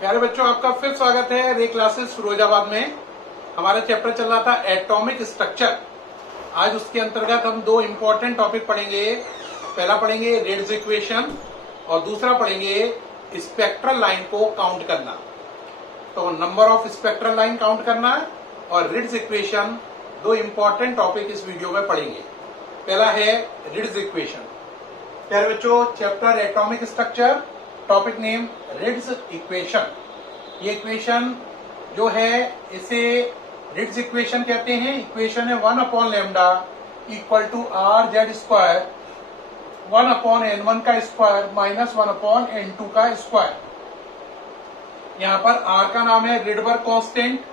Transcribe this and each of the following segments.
प्यारे बच्चों, आपका फिर स्वागत है रे क्लासेस फिरोजाबाद में। हमारा चैप्टर चल रहा था एटॉमिक स्ट्रक्चर। आज उसके अंतर्गत हम दो इंपॉर्टेंट टॉपिक पढ़ेंगे। पहला पढ़ेंगे रिड्ज इक्वेशन और दूसरा पढ़ेंगे स्पेक्ट्रल लाइन को काउंट करना। तो number of spectral line count करना और रिड्ज इक्वेशन, दो इंपॉर्टेंट टॉपिक इस वीडियो में पढ़ेंगे। पहला है रिड्ज इक्वेशन। प्यारे बच्चों, chapter atomic structure, topic name ridge equation. ये इक्वेशन जो है इसे रिड्ज इक्वेशन कहते हैं। इक्वेशन है 1/λ equal to RZ square 1/N1 का स्क्वायर माइनस 1/N2 का स्क्वायर। यहाँ पर R का नाम है रिडबर्ग कांस्टेंट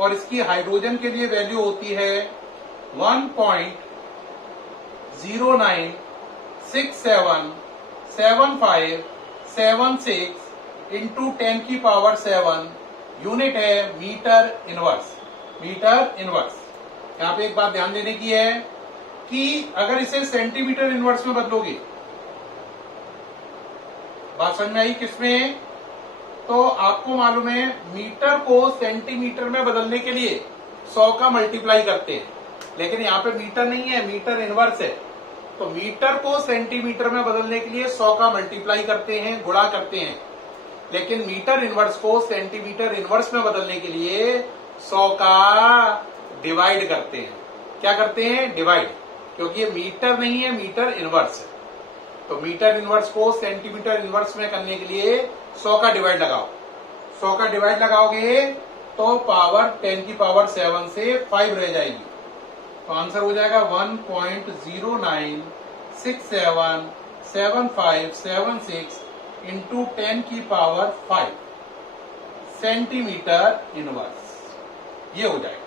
और इसकी हाइड्रोजन के लिए वैल्यू होती है 1.0967757 इंटू 10⁻⁷ यूनिट है मीटर इनवर्स। Metre inverse. यहाँ पे एक बात ध्यान देने की है कि अगर इसे सेंटीमीटर इनवर्स में बदलोगे, बात समझ में आई किसमें? तो आपको मालूम है मीटर को सेंटीमीटर में बदलने के लिए 100 का मल्टीप्लाई करते हैं, लेकिन यहाँ पे मीटर नहीं है, मीटर इनवर्स है। तो मीटर को सेंटीमीटर में बदलने के लिए 100 का मल्टीप्लाई करते हैं, गुणा करते हैं, लेकिन मीटर इनवर्स को सेंटीमीटर इनवर्स में बदलने के लिए 100 का डिवाइड करते हैं। क्या करते हैं? डिवाइड, क्योंकि ये मीटर नहीं है, मीटर इनवर्स है। तो मीटर इनवर्स को सेंटीमीटर इनवर्स में करने के लिए 100 का डिवाइड लगाओ। 100 का डिवाइड लगाओगे तो पावर 10⁻⁷ से 5 रह जाएगी। तो आंसर हो जाएगा 1.0967757 इंटू 10⁵ सेंटीमीटर इनवर्स। ये हो जाएगा,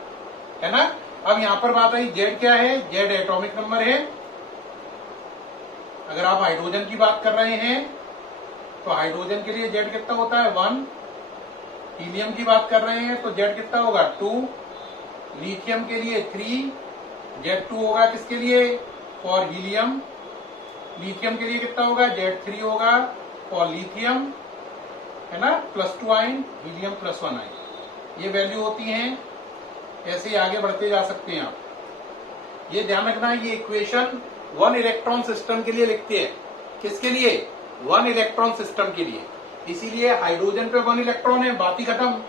है ना। अब यहां पर बात आई जेड क्या है? जेड एटॉमिक नंबर है। अगर आप हाइड्रोजन की बात कर रहे हैं तो हाइड्रोजन के लिए जेड कितना होता है? 1। हीलियम की बात कर रहे हैं तो जेड कितना होगा? 2। लिथियम के लिए 3। जेड 2 होगा किसके लिए? For helium. लिथियम के लिए कितना होगा? जेड 3 होगा फॉर लिथियम, है ना। +2 आयन, हीलियम +1 आयन। ये वैल्यू होती हैं। ऐसे ही आगे बढ़ते जा सकते हैं आप। ये ध्यान रखना है, ये इक्वेशन 1 इलेक्ट्रॉन सिस्टम के लिए लिखते हैं। किसके लिए? 1 इलेक्ट्रॉन सिस्टम के लिए। इसीलिए हाइड्रोजन पे 1 इलेक्ट्रॉन है, बात ही खत्म।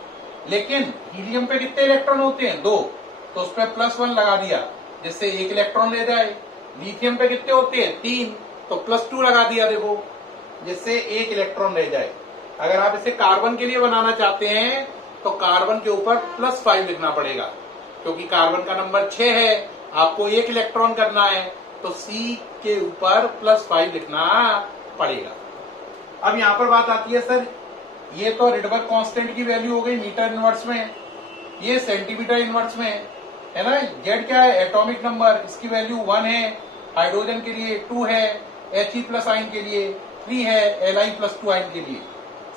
लेकिन हीलियम पे कितने इलेक्ट्रॉन होते हैं? 2। तो उस पर +1 लगा दिया जिससे 1 इलेक्ट्रॉन ले जाए। लिथियम पे कितने होते हैं? 3। तो +2 लगा दिया, देखो, जिससे 1 इलेक्ट्रॉन रह जाए। अगर आप इसे कार्बन के लिए बनाना चाहते हैं तो कार्बन के ऊपर +5 लिखना पड़ेगा, क्योंकि कार्बन का नंबर 6 है, आपको 1 इलेक्ट्रॉन करना है, तो C के ऊपर +5 लिखना पड़ेगा। अब यहां पर बात आती है, सर ये तो रिडबर्ग कांस्टेंट की वैल्यू हो गई मीटर इनवर्स में, ये सेंटीमीटर इनवर्स में, है ना। जेड क्या है? एटॉमिक नंबर, इसकी वैल्यू 1 है। हाइड्रोजन के लिए 2 है, He+ आयन के लिए 3 है, Li+2 आयन के लिए।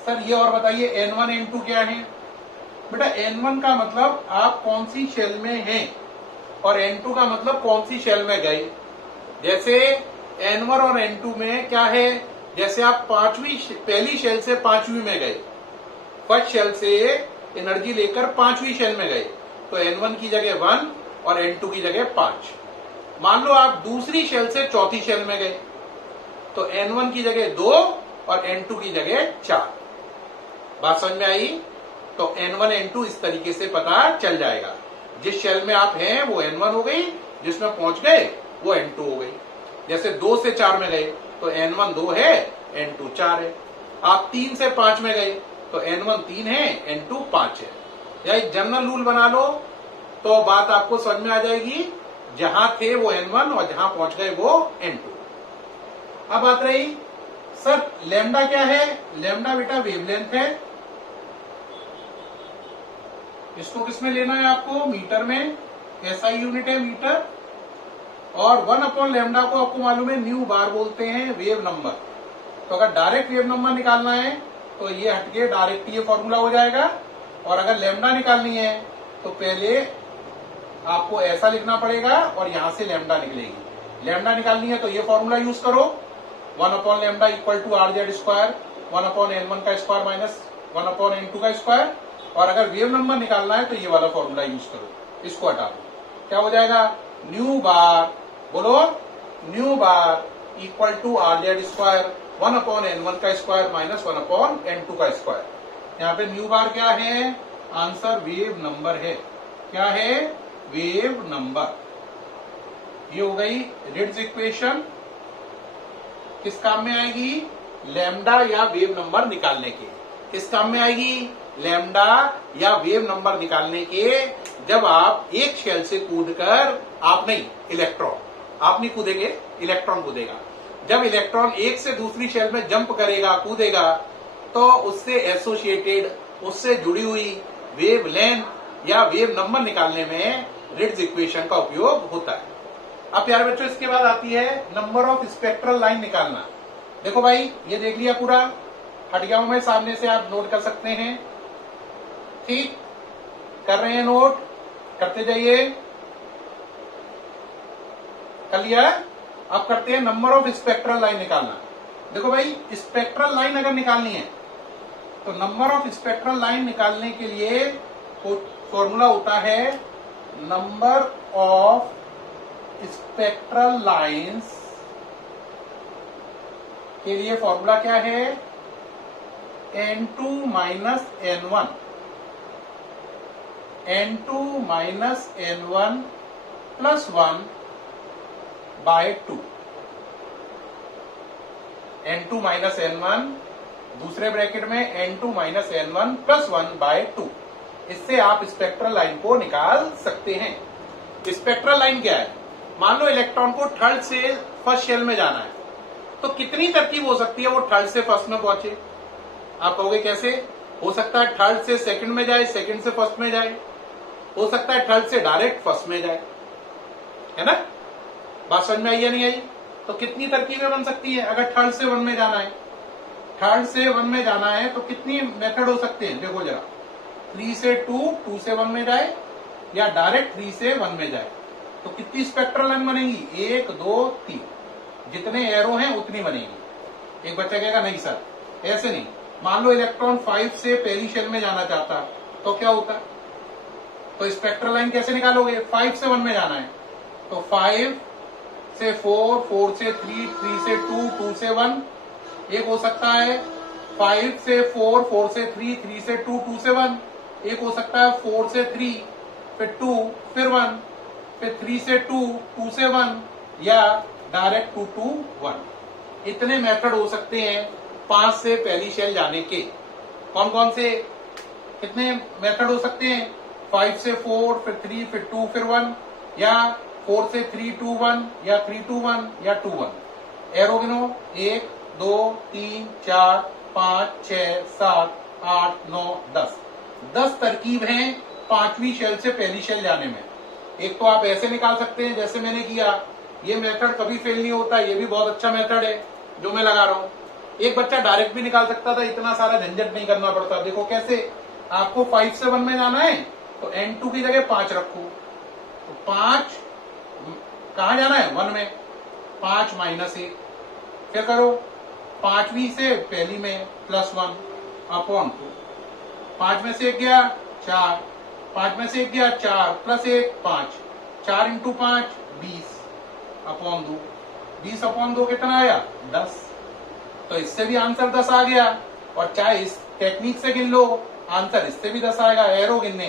सर ये और बताइए N1 N2 क्या है? बेटा N1 का मतलब आप कौन सी शेल में हैं और N2 का मतलब कौन सी शेल में गए। जैसे N1 और N2 में क्या है? जैसे आप पहली शेल से 5वीं में गए, फर्स्ट शेल से एनर्जी लेकर 5वीं शेल में गए, तो N1 की जगह 1 और N2 की जगह 5। मान लो आप दूसरी शेल से चौथी शेल में गए, तो N1 की जगह 2 और N2 की जगह 4। बात समझ में आई? तो N1 N2 इस तरीके से पता चल जाएगा। जिस शेल में आप हैं वो N1 हो गई, जिसमें पहुंच गए वो N2 हो गई। जैसे 2 से 4 में गए तो N1 2 है, N2 4 है। आप 3 से 5 में गए तो N1 3 है, N2 5 है। या एक जनरल रूल बना लो तो बात आपको समझ में आ जाएगी। जहां थे वो N1 और जहां पहुंच गए वो N2। अब बात रही, सर लैम्डा क्या है? लैम्डा बेटा वेवलेंथ है। इसको किसमें लेना है आपको? मीटर में। SI यूनिट है मीटर। और 1/λ को आपको मालूम है न्यू बार बोलते हैं, वेव नंबर। तो अगर डायरेक्ट वेव नंबर निकालना है तो ये हटके डायरेक्ट ये फॉर्मूला हो जाएगा। और अगर लैम्डा निकालनी है तो पहले आपको ऐसा लिखना पड़ेगा और यहां से लैम्डा निकलेगी। लैम्डा निकालनी है तो ये फॉर्मूला यूज करो, 1/λ equal to RZ square 1/N1 का स्क्वायर माइनस 1/n2 का स्क्वायर, और अगर वेव नंबर निकालना है तो ये वाला फॉर्मूला यूज करो, इसको हटा दो। क्या हो जाएगा, न्यू बार, बोलो new bar equal to RZ square 1/n1 का स्क्वायर माइनस 1/n2 का स्क्वायर। यहाँ पे न्यू बार क्या है, आंसर वेव नंबर है। क्या है, वेव नंबर। ये हो गई रिट्ज इक्वेशन, किस काम में आएगी, लैम्डा या वेव नंबर निकालने के। किस काम में आएगी, लैम्डा या वेव नंबर निकालने के, जब आप एक शेल से कूदकर, आप नहीं, इलेक्ट्रॉन, आप नहीं कूदेंगे, इलेक्ट्रॉन कूदेगा। जब इलेक्ट्रॉन एक से दूसरी शेल में जंप करेगा, कूदेगा, तो उससे एसोसिएटेड, उससे जुड़ी हुई वेव लेंथ या वेव नंबर निकालने में रिट्ज इक्वेशन का उपयोग होता है। अब प्यारे बच्चों, इसके बाद आती है नंबर ऑफ स्पेक्ट्रल लाइन निकालना। देखो भाई, ये देख लिया पूरा, हट गया हूं मैं सामने से, आप नोट कर सकते हैं। ठीक, कर रहे हैं नोट, करते जाइए। कर लिया, अब करते हैं नंबर ऑफ स्पेक्ट्रल लाइन निकालना। देखो भाई, स्पेक्ट्रल लाइन अगर निकालनी है तो नंबर ऑफ स्पेक्ट्रल लाइन निकालने के लिए फॉर्मूला होता है नंबर ऑफ स्पेक्ट्रल लाइंस के लिए फॉर्मूला क्या है, n2 minus n1, n2 minus n1 plus 1 by 2। n2 minus n1 दूसरे ब्रैकेट में n2 minus n1 plus 1 by 2। इससे आप स्पेक्ट्रल लाइन को निकाल सकते हैं। स्पेक्ट्रल लाइन क्या है, मान लो इलेक्ट्रॉन को थर्ड से फर्स्ट शेल में जाना है, तो कितनी तरकीब हो सकती है वो थर्ड से फर्स्ट में पहुंचे। आप कहोगे कैसे, हो सकता है थर्ड से सेकंड में जाए, सेकंड से फर्स्ट में जाए, हो सकता है थर्ड से डायरेक्ट फर्स्ट में जाए, है ना। बात समझ में आई या नहीं आई। तो कितनी तरकीबें बन सकती है, अगर थर्ड से 1 में जाना है, थर्ड से 1 में जाना है तो कितनी मेथड हो सकते हैं, देखो जरा, 3 से 2, 2 से 1 में जाए, या डायरेक्ट 3 से 1 में जाए, तो कितनी स्पेक्ट्रल लाइन बनेगी, 1 2 3, जितने एरो हैं उतनी बनेगी। एक बच्चा कहेगा नहीं सर ऐसे नहीं, मान लो इलेक्ट्रॉन 5 से पहली शेल में जाना चाहता तो क्या होता, तो स्पेक्ट्रल लाइन कैसे निकालोगे, 5 से 1 में जाना है तो 5 से 4, 4 से 3, 3 से 2, 2 से 1। एक हो सकता है 5 से 4, 4 से 3, 3 से 2, 2 से 1। एक हो सकता है 4 से 3, फिर 2, फिर 1, फिर 3 से 2, 2 से 1, या डायरेक्ट 2 to 1। इतने मेथड हो सकते हैं 5 से पहली शेल जाने के। कौन कौन से, कितने मेथड हो सकते हैं, 5 से 4, फिर 3, फिर 2, फिर 1, या 4 से 3 to 1, या 3 to 1, या 2 1। एरो गिनो, 1 2 3 4 5 6 7 8 9 10। 10 तरकीब हैं 5वीं शेल से पहली शेल जाने में। एक तो आप ऐसे निकाल सकते हैं जैसे मैंने किया, ये मेथड कभी फेल नहीं होता, ये भी बहुत अच्छा मेथड है जो मैं लगा रहा हूं। एक बच्चा डायरेक्ट भी निकाल सकता था, इतना सारा झंझट नहीं करना पड़ता। देखो कैसे, आपको 5 से 1 में जाना है तो n2 की जगह 5 रखो, तो 5 कहां जाना है, 1 में, 5 माइनस 1, फिर करो 5वीं से पहली में प्लस 1 अपॉन 2, 5 में से 1 गया 4, 5 में से 1 गया 4 प्लस 1 5, 4 इंटू 5 20 अपॉन 2, 20 अपॉन 2 कितना आया 10। तो इससे भी आंसर 10 आ गया, और चाहे इस टेक्निक से गिन लो आंसर इससे भी 10 आएगा। एरो गिनने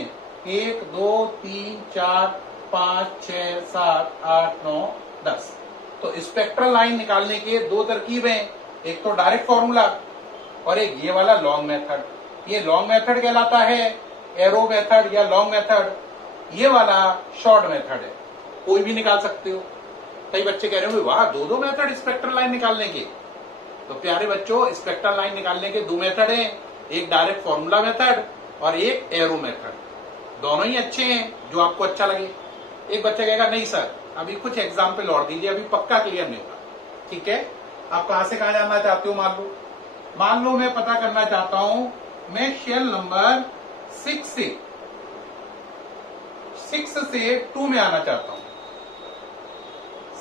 1 2 3 4 5 6 7 8 9 10। तो स्पेक्ट्रल लाइन निकालने के 2 तरकीबें, एक तो डायरेक्ट फॉर्मूला और एक ये वाला लॉन्ग मेथड। ये लॉन्ग मेथड कहलाता है, एरो मेथड या लॉन्ग मेथड। ये वाला शॉर्ट मेथड है, कोई भी निकाल सकते हो। कई बच्चे कह रहे हो वाह 2 मेथड स्पेक्ट्रल लाइन निकालने के। तो प्यारे बच्चों, स्पेक्ट्रल लाइन निकालने के 2 मेथड हैं, एक डायरेक्ट फॉर्मूला मेथड और एक एरो मेथड। दोनों ही अच्छे हैं, जो आपको अच्छा लगे। एक बच्चा कहेगा नहीं सर अभी कुछ एग्जाम्पल और दीजिए, अभी पक्का क्लियर नहीं होगा। ठीक है, आप कहां से कहां जानना चाहते हो, मान लो मैं पता करना चाहता हूं, मैं शेल नंबर 6 से 2 में आना चाहता हूं।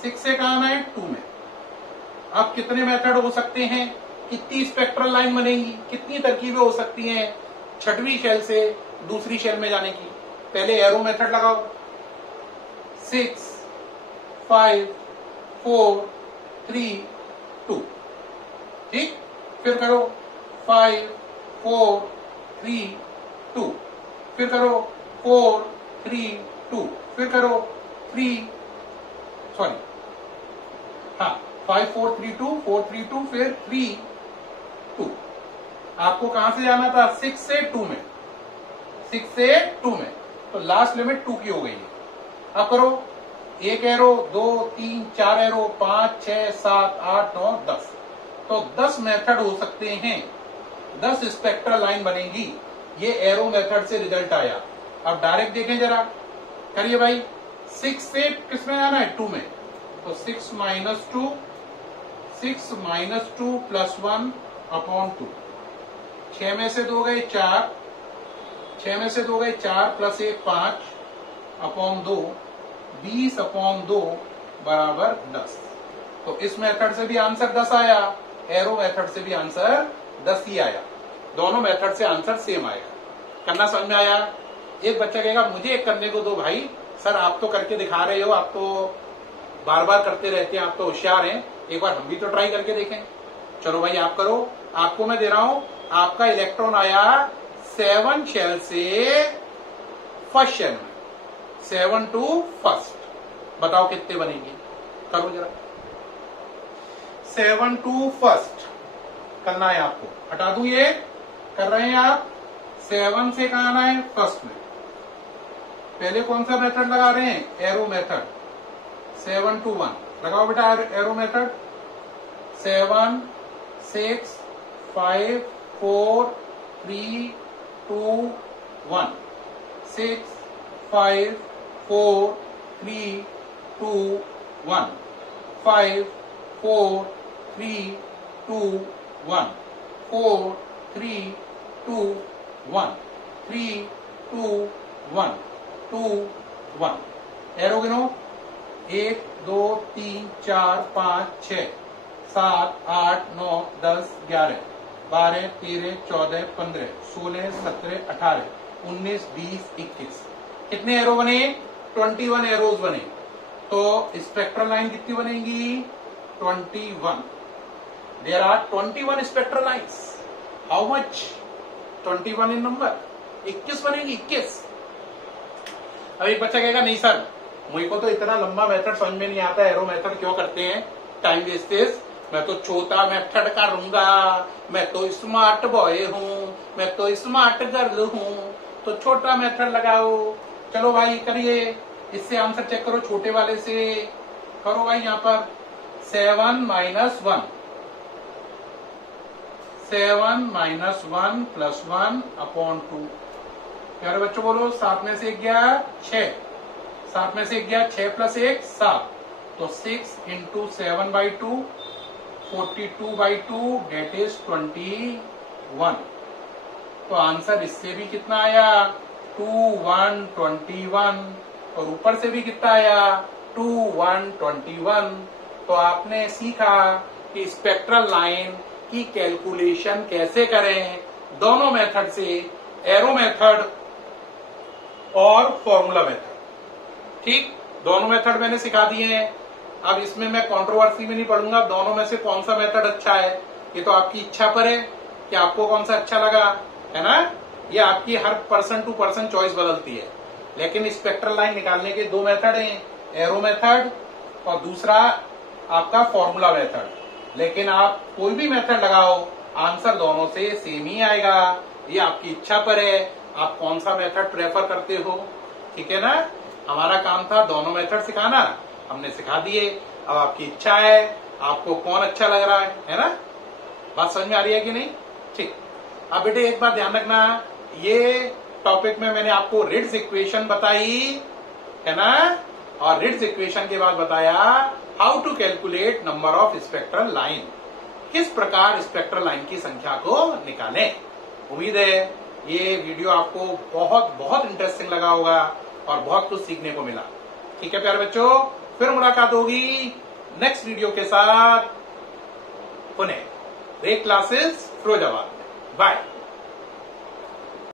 6 से कहां आना है, 2 में। अब कितने मेथड हो सकते हैं, कितनी स्पेक्ट्रल लाइन बनेगी, कितनी तरकीबें हो सकती हैं छठवीं शेल से दूसरी शेल में जाने की। पहले एरो मेथड लगाओ, 6 5 4 3 2, ठीक। फिर करो 5 4 3 2, फिर करो 4 3 2, फिर करो 5 4 3 2 4 3 2, फिर 3 2। आपको कहां से जाना था, 6 से 2 में, 6 से 2 में, तो लास्ट लिमिट 2 की हो गई है। अब करो 1 एरो, 2 3 4 एरो, 5 6 7 8 9 10, तो 10 मेथड हो सकते हैं, 10 स्पेक्ट्रल लाइन बनेगी। ये एरो मेथड से रिजल्ट आया। अब डायरेक्ट देखें जरा, करिए भाई, 6 से किसमें आना है, 2 में, तो 6 माइनस 2 प्लस 1 अपॉन 2, 6 में से 2 गए 4, 6 में से 2 गए 4 प्लस 1 5 अपॉन 2, 20 अपॉन 2 बराबर 10। तो इस मेथड से भी आंसर 10 आया, एरो मेथड से भी आंसर 10 ही आया। दोनों मेथड से आंसर सेम आएगा। करना समझ में आया? एक बच्चा कहेगा मुझे एक करने को दो भाई, सर आप तो करके दिखा रहे हो, आप तो बार बार करते रहते हैं, आप तो होशियार हैं, एक बार हम भी तो ट्राई करके देखें। चलो भाई आप करो, आपको मैं दे रहा हूं, आपका इलेक्ट्रॉन आया 7 शेल से फर्स्ट शेल में, 7 टू फर्स्ट, बताओ कितने बनेंगे, करो जरा। 7 टू फर्स्ट करना है आपको, हटा दूं ये, कर रहे हैं आप, 7 से कहां आना है, फर्स्ट में। पहले कौन सा मेथड लगा रहे हैं, एरो मेथड, 7 to 1 लगाओ बेटा एरो मेथड, 7 6 5 4 3 2 1, 6 5 4 3 2 1, 5 4 3 2 1, 4 3 2 1, 3 2 1 2 1, एरो गिनो, 1 2 3 4 5 6 7 8 9 10 11 12 13 14 15 16 17 18 19 20 21, कितने एरो बने, 21 एरोज बने। तो स्पेक्ट्रल लाइन कितनी बनेगी, 21। There are 21 spectral lines. How much, 21 in number, 21 बनेगी, 21। अब एक बच्चा कहेगा नहीं सर मुझे को तो इतना लंबा मेथड समझ में नहीं आता, एरो मेथड क्यों करते हैं, टाइम वेस्टेज, मैं तो छोटा मेथड करूंगा, मैं तो स्मार्ट बॉय हूँ, मैं तो स्मार्ट गर्ल हूँ, तो छोटा मेथड लगाओ। चलो भाई करिए, इससे आंसर चेक करो, छोटे वाले से करो भाई। यहाँ पर 7 माइनस 1, 7 माइनस 1 प्लस 1 अपॉन 2, प्यारे बच्चों बोलो, 7 में से 1 गया 6, 7 में से 1 गया 6 प्लस 1 7, तो 6 इंटू 7/2 42/2 डेट इज 21। तो आंसर इससे भी कितना आया, 2 1 21, और ऊपर से भी कितना आया, 2 1 21। तो आपने सीखा कि स्पेक्ट्रल लाइन की कैलकुलेशन कैसे करें, दोनों मेथड से, एरो मेथड और फॉर्मूला मेथड, ठीक, दोनों मेथड मैंने सिखा दिए हैं। अब इसमें मैं कंट्रोवर्सी में नहीं पढ़ूंगा, दोनों में से कौन सा मेथड अच्छा है, ये तो आपकी इच्छा पर है कि आपको कौन सा अच्छा लगा, है ना, ये आपकी हर पर्सन टू पर्सन चॉइस बदलती है। लेकिन स्पेक्ट्रल लाइन निकालने के 2 मेथड हैं, एरो मेथड और दूसरा आपका फॉर्मूला मेथड। लेकिन आप कोई भी मेथड लगाओ, आंसर दोनों से सेम ही आएगा, ये आपकी इच्छा पर है, आप कौन सा मेथड प्रेफर करते हो, ठीक है ना। हमारा काम था दोनों मेथड सिखाना, हमने सिखा दिए, अब आपकी इच्छा है, आपको कौन अच्छा लग रहा है ना। बात समझ में आ रही है कि नहीं, ठीक। अब बेटे एक बात ध्यान रखना, ये टॉपिक में मैंने आपको रिड्स इक्वेशन बताई है ना, और रिड्स इक्वेशन के बाद बताया how to calculate number of spectral line, किस प्रकार स्पेक्ट्रल लाइन की संख्या को निकालें। उम्मीद है ये वीडियो आपको बहुत बहुत इंटरेस्टिंग लगा होगा और बहुत कुछ सीखने को मिला। ठीक है प्यारे बच्चों, फिर मुलाकात होगी नेक्स्ट वीडियो के साथ पुनः। रे क्लासेस फिरोजाबाद में। बाय।